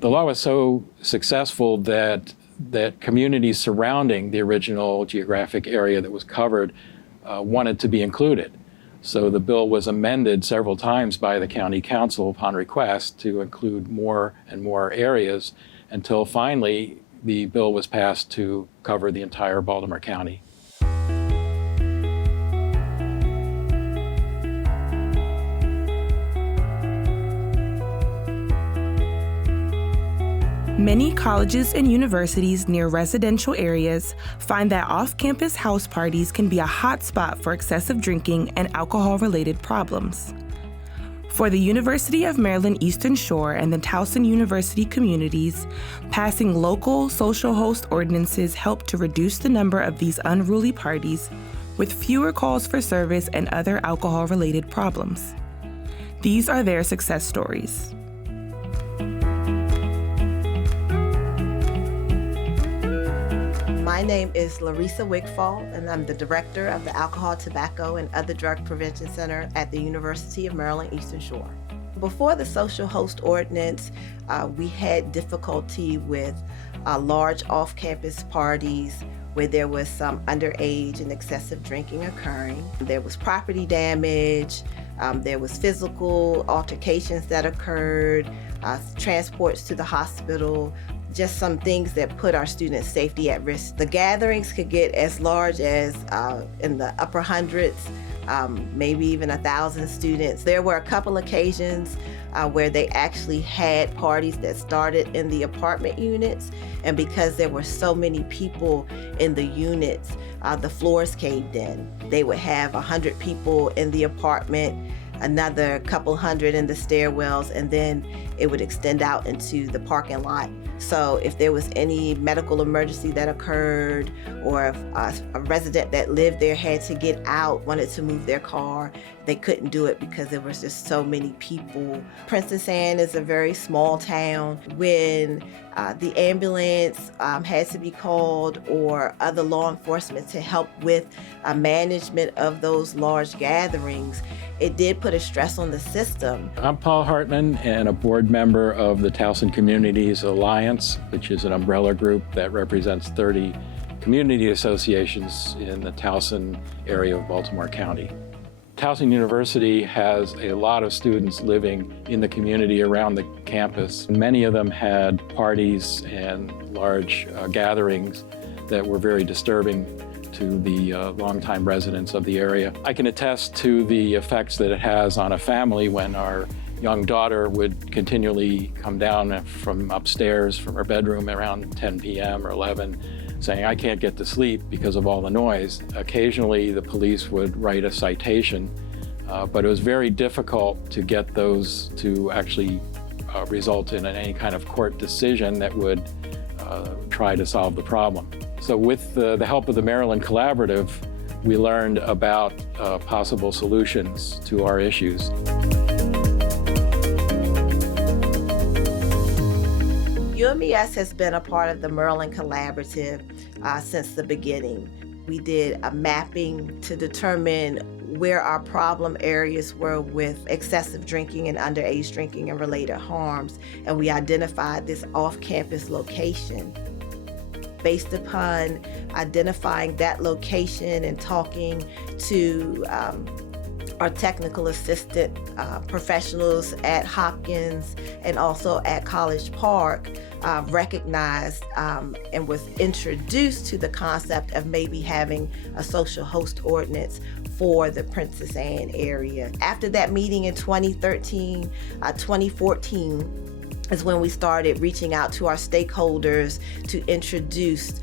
The law was so successful that communities surrounding the original geographic area that was covered wanted to be included. So the bill was amended several times by the county council upon request to include more and more areas until finally the bill was passed to cover the entire Baltimore County. Many colleges and universities near residential areas find that off-campus house parties can be a hot spot for excessive drinking and alcohol-related problems. For the University of Maryland Eastern Shore and the Towson University communities, passing local social host ordinances helped to reduce the number of these unruly parties with fewer calls for service and other alcohol-related problems. These are their success stories. My name is Larissa Wigfall, and I'm the director of the Alcohol, Tobacco, and Other Drug Prevention Center at the University of Maryland Eastern Shore. Before the social host ordinance, we had difficulty with large off-campus parties where there was some underage and excessive drinking occurring. There was property damage, there was physical altercations that occurred, transports to the hospital, just some things that put our students' safety at risk. The gatherings could get as large as in the upper hundreds, maybe even 1,000 students. There were a couple occasions where they actually had parties that started in the apartment units, and because there were so many people in the units, the floors caved in. They would have 100 people in the apartment, another couple hundred in the stairwells, and then it would extend out into the parking lot. So if there was any medical emergency that occurred, or if a resident that lived there had to get out, wanted to move their car, they couldn't do it because there was just so many people. Princess Anne is a very small town. When the ambulance had to be called, or other law enforcement to help with management of those large gatherings, it did put a stress on the system. I'm Paul Hartman, and a board member of the Towson Communities Alliance, which is an umbrella group that represents 30 community associations in the Towson area of Baltimore County. Towson University has a lot of students living in the community around the campus. Many of them had parties and large gatherings that were very disturbing to the longtime residents of the area. I can attest to the effects that it has on a family when our young daughter would continually come down from upstairs from her bedroom around 10 p.m. or 11, saying, "I can't get to sleep because of all the noise." Occasionally, the police would write a citation, but it was very difficult to get those to actually result in any kind of court decision that would try to solve the problem. So with the help of the Maryland Collaborative, we learned about possible solutions to our issues. UMES has been a part of the Maryland Collaborative since the beginning. We did a mapping to determine where our problem areas were with excessive drinking and underage drinking and related harms, and we identified this off-campus location. Based upon identifying that location and talking to our technical assistant professionals at Hopkins and also at College Park, recognized and was introduced to the concept of maybe having a social host ordinance for the Princess Anne area. After that meeting in 2013, 2014, is when we started reaching out to our stakeholders to introduce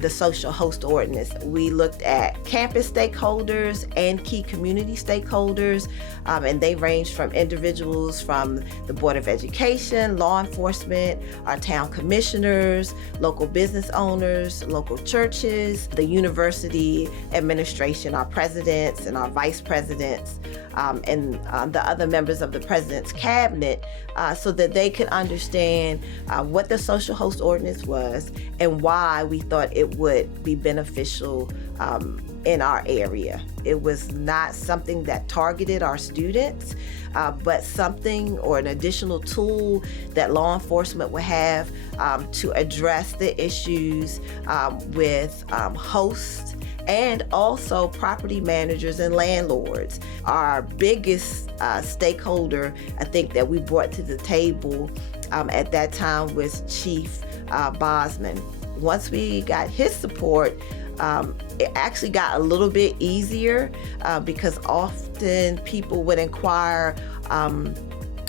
the social host ordinance. We looked at campus stakeholders and key community stakeholders, and they ranged from individuals from the Board of Education, law enforcement, our town commissioners, local business owners, local churches, the university administration, our presidents and our vice presidents, and the other members of the president's cabinet, so that they could understand what the social host ordinance was and why we thought it would be beneficial in our area. It was not something that targeted our students, but something or an additional tool that law enforcement would have to address the issues with hosts and also property managers and landlords. Our biggest stakeholder, I think, that we brought to the table at that time was Chief Bosman. Once we got his support, it actually got a little bit easier because often people would inquire,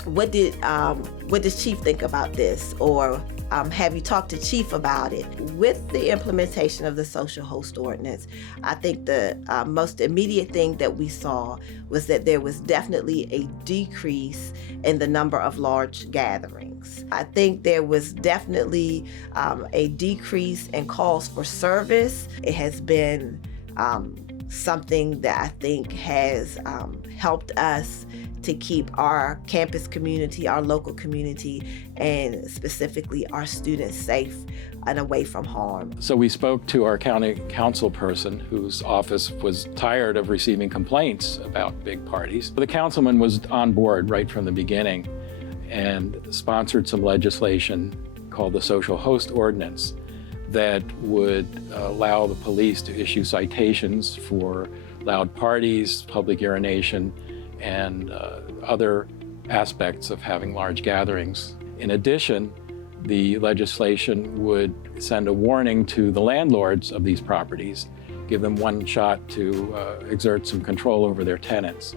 what does Chief think about this? Or have you talked to Chief about it? With the implementation of the social host ordinance, I think the most immediate thing that we saw was that there was definitely a decrease in the number of large gatherings. I think there was definitely a decrease in calls for service. It has been something that I think has helped us to keep our campus community, our local community, and specifically our students safe and away from harm. So we spoke to our county council person whose office was tired of receiving complaints about big parties. The councilman was on board right from the beginning and sponsored some legislation called the Social Host Ordinance that would allow the police to issue citations for loud parties, public urination, and other aspects of having large gatherings. In addition, the legislation would send a warning to the landlords of these properties, give them one shot to exert some control over their tenants.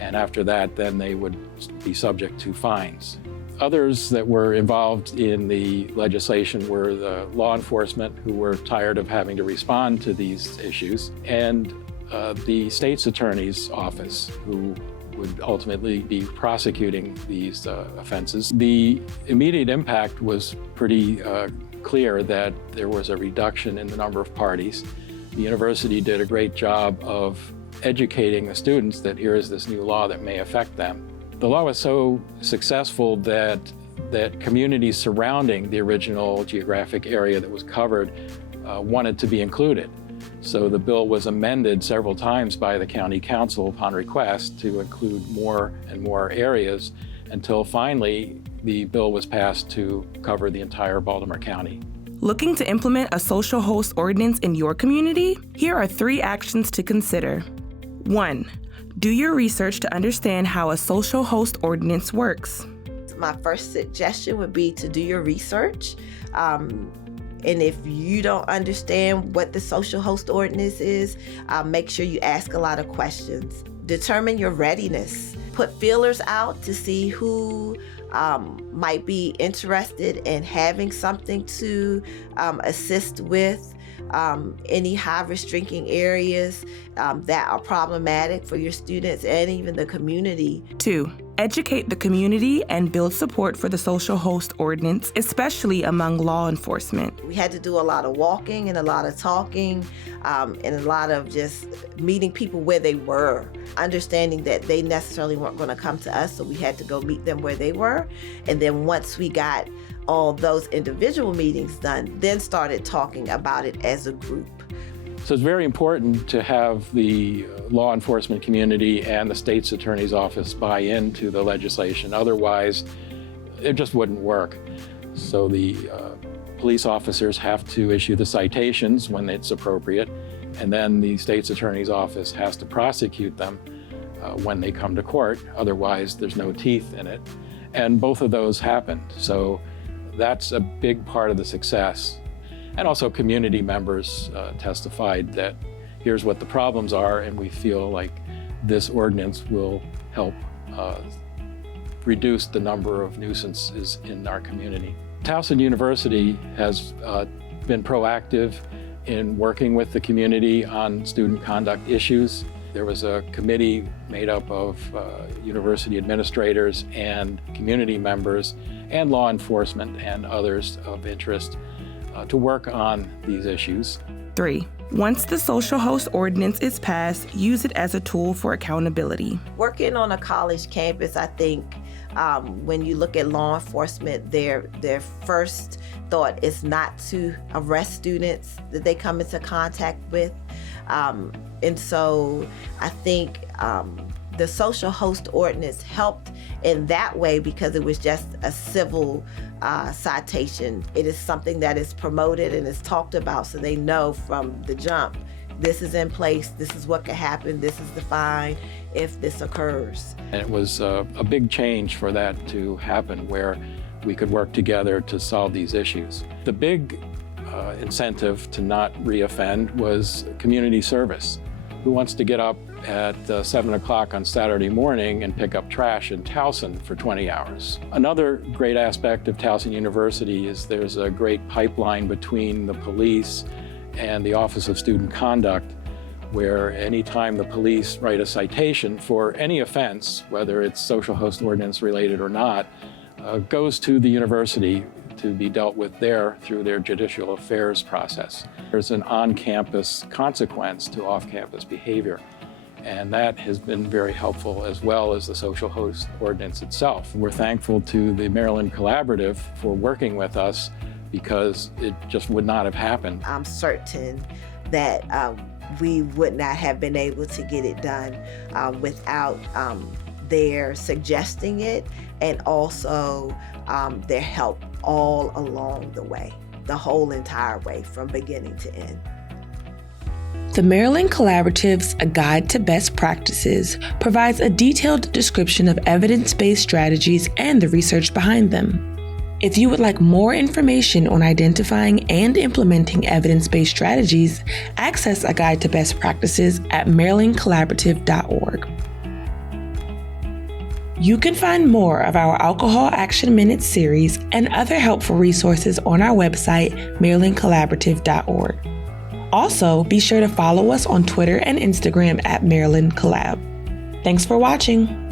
And after that, then they would be subject to fines. Others that were involved in the legislation were the law enforcement, who were tired of having to respond to these issues, and the state's attorney's office, who would ultimately be prosecuting these offenses. The immediate impact was pretty clear that there was a reduction in the number of parties. The university did a great job of educating the students that here is this new law that may affect them. The law was so successful that communities surrounding the original geographic area that was covered wanted to be included. So the bill was amended several times by the county council upon request to include more and more areas until finally the bill was passed to cover the entire Baltimore County. Looking to implement a social host ordinance in your community? Here are 3 actions to consider. 1. Do your research to understand how a social host ordinance works. My first suggestion would be to do your research. And if you don't understand what the social host ordinance is, make sure you ask a lot of questions. Determine your readiness. Put feelers out to see who might be interested in having something to assist with any high-risk drinking areas that are problematic for your students and even the community. 2. Educate the community and build support for the social host ordinance, especially among law enforcement. We had to do a lot of walking and a lot of talking and a lot of just meeting people where they were, understanding that they necessarily weren't going to come to us, so we had to go meet them where they were. And then once we got all those individual meetings done, then started talking about it as a group. So it's very important to have the law enforcement community and the state's attorney's office buy into the legislation. Otherwise, it just wouldn't work. So the police officers have to issue the citations when it's appropriate, and then the state's attorney's office has to prosecute them when they come to court. Otherwise, there's no teeth in it. And both of those happened. So that's a big part of the success. And also community members testified that here's what the problems are, and we feel like this ordinance will help reduce the number of nuisances in our community. Towson University has been proactive in working with the community on student conduct issues. There was a committee made up of university administrators and community members and law enforcement and others of interest to work on these issues. 3. Once the social host ordinance is passed, use it as a tool for accountability. Working on a college campus, I think When you look at law enforcement, their first thought is not to arrest students that they come into contact with. And so I think the social host ordinance helped in that way because it was just a civil citation. It is something that is promoted and is talked about so they know from the jump, this is in place, this is what could happen, this is the fine if this occurs. And it was a big change for that to happen where we could work together to solve these issues. The big incentive to not reoffend was community service. Who wants to get up at 7 o'clock on Saturday morning and pick up trash in Towson for 20 hours? Another great aspect of Towson University is there's a great pipeline between the police and the Office of Student Conduct, where anytime the police write a citation for any offense, whether it's social host ordinance related or not, goes to the university to be dealt with there through their judicial affairs process. There's an on-campus consequence to off-campus behavior, and that has been very helpful, as well as the social host ordinance itself. We're thankful to the Maryland Collaborative for working with us because it just would not have happened. I'm certain that we would not have been able to get it done without their suggesting it and also their help all along the way, the whole entire way from beginning to end. The Maryland Collaborative's A Guide to Best Practices provides a detailed description of evidence-based strategies and the research behind them. If you would like more information on identifying and implementing evidence-based strategies, access A Guide to Best Practices at marylandcollaborative.org. You can find more of our Alcohol Action Minutes series and other helpful resources on our website, marylandcollaborative.org. Also, be sure to follow us on Twitter and Instagram at Maryland Collab. Thanks for watching.